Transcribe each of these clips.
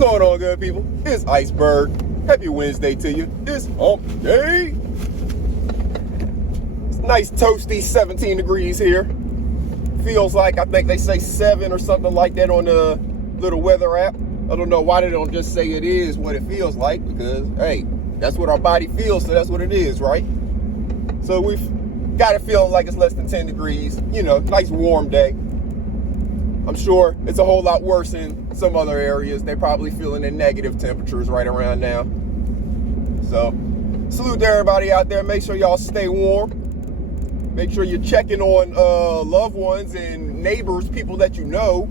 What's going on, good people? It's Iceberg. Happy Wednesday to you. It's hump day. It's nice toasty 17 degrees here. Feels like, I think they say 7 or something like that on the little weather app. I don't know why they don't just say it is what it feels like, because, hey, that's what our body feels, so that's what it is, right? So we've got it feeling like it's less than 10 degrees. You know, nice warm day. I'm sure it's a whole lot worse in some other areas. They're probably feeling in negative temperatures right around now. So, salute to everybody out there. Make sure y'all stay warm. Make sure you're checking on loved ones and neighbors, people that you know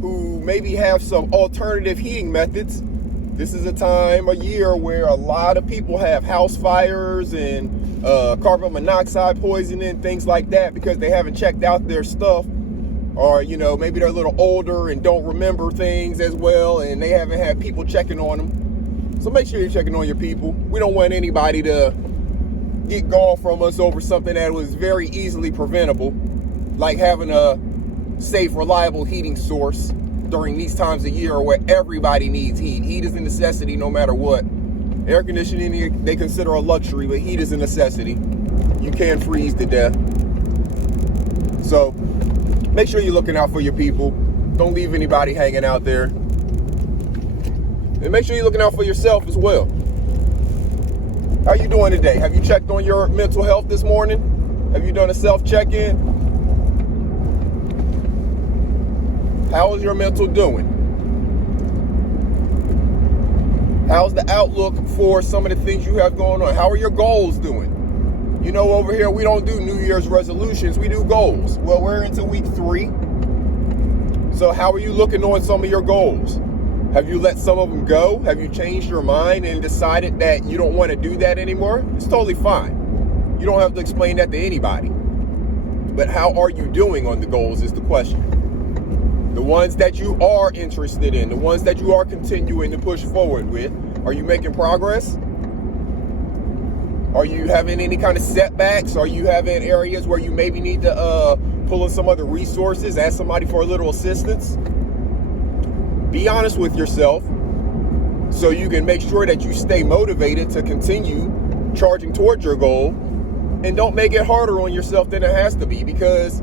who maybe have some alternative heating methods. This is a time of year where a lot of people have house fires and carbon monoxide poisoning, things like that, because they haven't checked out their stuff. Or, you know, maybe they're a little older and don't remember things as well, and they haven't had people checking on them. So make sure you're checking on your people. We don't want anybody to get gone from us over something that was very easily preventable, like having a safe, reliable heating source during these times of year where everybody needs heat. Heat is a necessity no matter what. Air conditioning, they consider a luxury, but heat is a necessity. You can't freeze to death. So make sure you're looking out for your people. Don't leave anybody hanging out there. And make sure you're looking out for yourself as well. How you doing today? Have you checked on your mental health this morning? Have you done a self-check-in? How is your mental doing? How's the outlook for some of the things you have going on? How are your goals doing? You know, over here, we don't do New Year's resolutions. We do goals. Well, we're into week 3. So how are you looking on some of your goals? Have you let some of them go? Have you changed your mind and decided that you don't want to do that anymore? It's totally fine. You don't have to explain that to anybody. But how are you doing on the goals is the question. The ones that you are interested in, the ones that you are continuing to push forward with, are you making progress? Are you having any kind of setbacks? Are you having areas where you maybe need to pull in some other resources, ask somebody for a little assistance? Be honest with yourself so you can make sure that you stay motivated to continue charging towards your goal, and don't make it harder on yourself than it has to be, because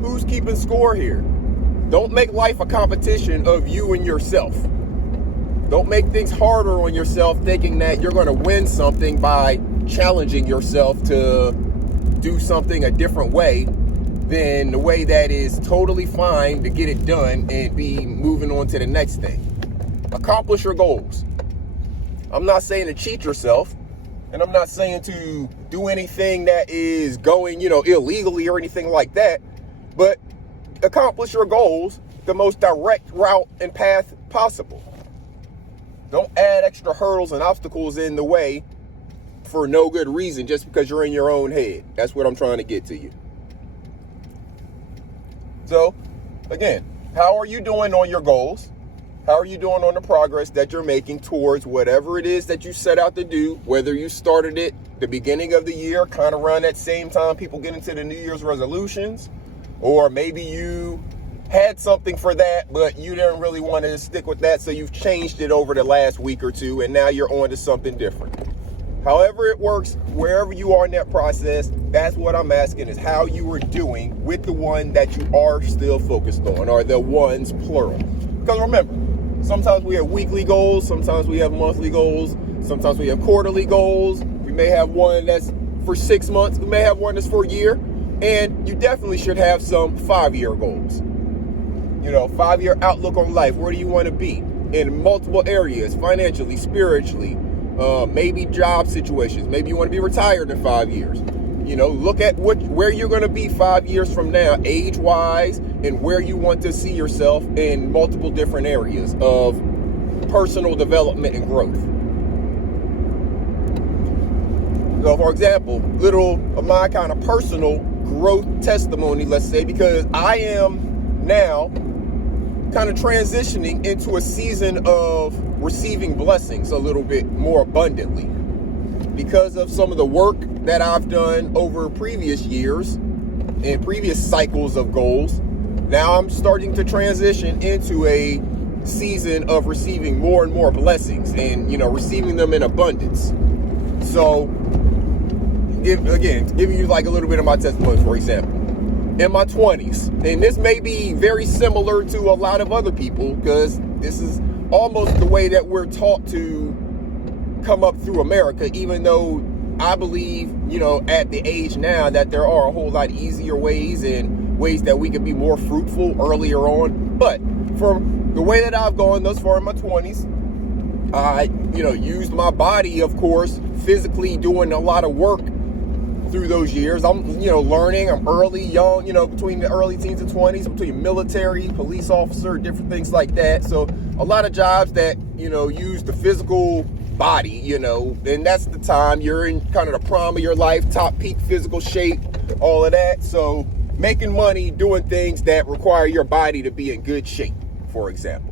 who's keeping score here? Don't make life a competition of you and yourself. Don't make things harder on yourself thinking that you're going to win something by challenging yourself to do something a different way than the way that is totally fine to get it done and be moving on to the next thing. Accomplish your goals. I'm not saying to cheat yourself, and I'm not saying to do anything that is going, illegally or anything like that, but accomplish your goals the most direct route and path possible. Don't add extra hurdles and obstacles in the way for no good reason just because you're in your own head. That's what I'm trying to get to you. So, again, how are you doing on your goals? How are you doing on the progress that you're making towards whatever it is that you set out to do, whether you started it the beginning of the year, kind of around that same time people get into the New Year's resolutions, or maybe you had something for that, but you didn't really want to stick with that, so you've changed it over the last week or two, and now you're on to something different. However it works, wherever you are in that process, that's what I'm asking, is how you are doing with the one that you are still focused on, or the ones plural. Because remember, sometimes we have weekly goals, sometimes we have monthly goals, sometimes we have quarterly goals. We may have one that's for 6 months, we may have one that's for a year, and you definitely should have some 5-year goals. 5-year outlook on life. Where do you want to be in multiple areas, financially, spiritually, maybe job situations. Maybe you want to be retired in 5 years. Look at where you're going to be 5 years from now, age-wise, and where you want to see yourself in multiple different areas of personal development and growth. So, for example, little of my kind of personal growth testimony, let's say, because I am now kind of transitioning into a season of receiving blessings a little bit more abundantly because of some of the work that I've done over previous years and previous cycles of goals. Now I'm starting to transition into a season of receiving more and more blessings and, receiving them in abundance. So, giving you like a little bit of my testimony, for example. In my 20s, and this may be very similar to a lot of other people, because this is almost the way that we're taught to come up through America, even though I believe, at the age now that there are a whole lot easier ways and ways that we can be more fruitful earlier on. But from the way that I've gone thus far in my 20s, I, used my body, of course, physically doing a lot of work through those years. I'm, learning. I'm early, young, between the early teens and 20s, between military, police officer, different things like that. So a lot of jobs that, use the physical body, and that's the time you're in kind of the prime of your life, top peak physical shape, all of that. So making money doing things that require your body to be in good shape, for example.